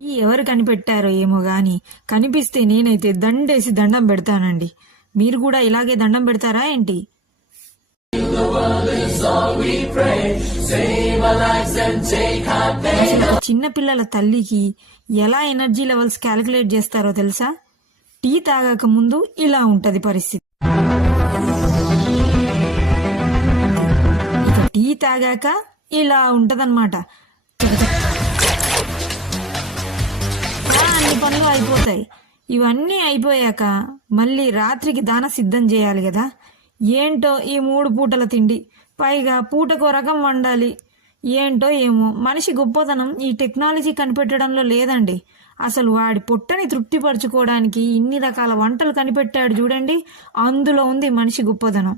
ఈ ఎవరు కనిపెట్టారో ఏమో గాని కనిపిస్తే నేనైతే దండేసి దండం పెడతానండి. మీరు కూడా ఇలాగే దండం పెడతారా ఏంటి? చిన్నపిల్లల తల్లికి ఎలా ఎనర్జీ లెవెల్స్ క్యాలిక్యులేట్ చేస్తారో తెలుసా? టీ తాగక ముందు ఇలా ఉంటది పరిస్థితి, ఇక టీ తాగాక ఇలా ఉంటదన్నమాట. అన్ని పనులు అయిపోతాయి. ఇవన్నీ అయిపోయాక మళ్ళీ రాత్రికి దాన సిద్ధం చేయాలి కదా. ఏంటో ఈ 3 పూటల తిండి, పైగా పూటకో రకం వండాలి. ఏంటో ఏమో మనిషి గొప్పతనం ఈ టెక్నాలజీ కనిపెట్టడంలో లేదండి. అసలు వాడి పొట్టని తృప్తిపరచుకోవడానికి ఇన్ని రకాల వంటలు కనిపెట్టాడు చూడండి, అందులో ఉంది మనిషి గొప్పతనం.